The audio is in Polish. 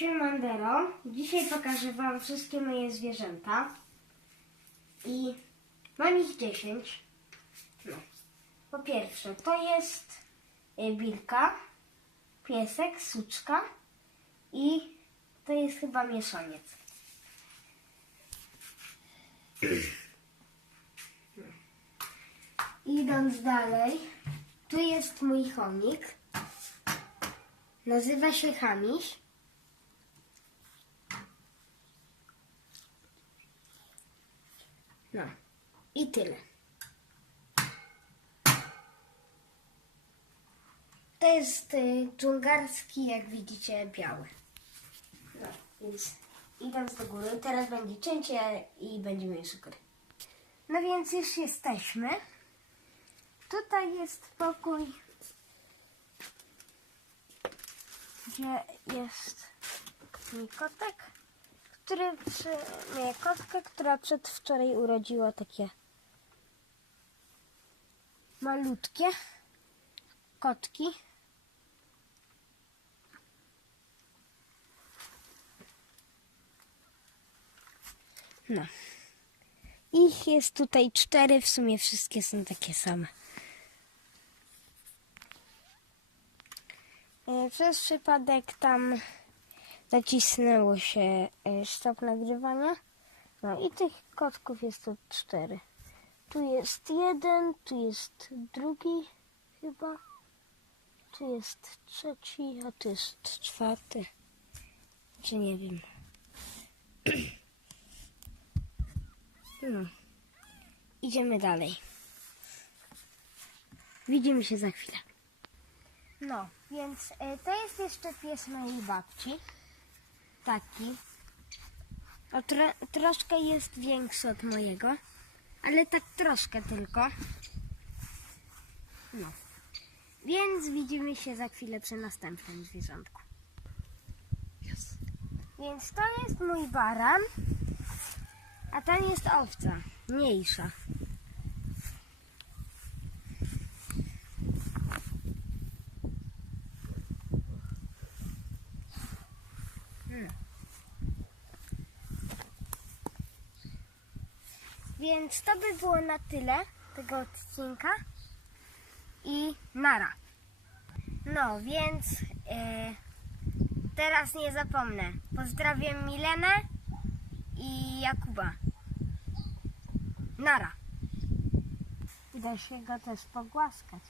Siemandero. Dzisiaj pokażę Wam wszystkie moje zwierzęta. I mam ich 10. No. Po pierwsze, to jest y, Bilka, piesek, suczka i to jest chyba mieszaniec. Idąc dalej, tu jest mój chomik. Nazywa się Hamiś. No i tyle. To jest y, dżungarski, jak widzicie, biały. No, więc idąc do góry, teraz będzie cięcie i będziemy już u. No więc już jesteśmy. Tutaj jest pokój, gdzie jest mój kotek, przy... moja kotka, która przedwczoraj urodziła takie malutkie kotki. No. Ich jest tutaj cztery, w sumie wszystkie są takie same. E, Przez przypadek tam nacisnęło się e, stop nagrywania. No i tych kotków jest tu cztery. Tu jest jeden, tu jest drugi chyba. Tu jest trzeci, a tu jest czwarty. Czy nie wiem. No. Idziemy dalej. Widzimy się za chwilę. No, więc e, to jest jeszcze pies mojej babci. Taki. O, tro, troszkę jest większy od mojego, ale tak troszkę tylko. No. Więc widzimy się za chwilę przy następnym zwierzątku. Więc to jest mój baran, a tam jest owca, mniejsza. Więc to by było na tyle tego odcinka i nara. No, więc e, teraz nie zapomnę. Pozdrawiam Milenę i Jakuba. Nara. Idę się go też pogłaskać.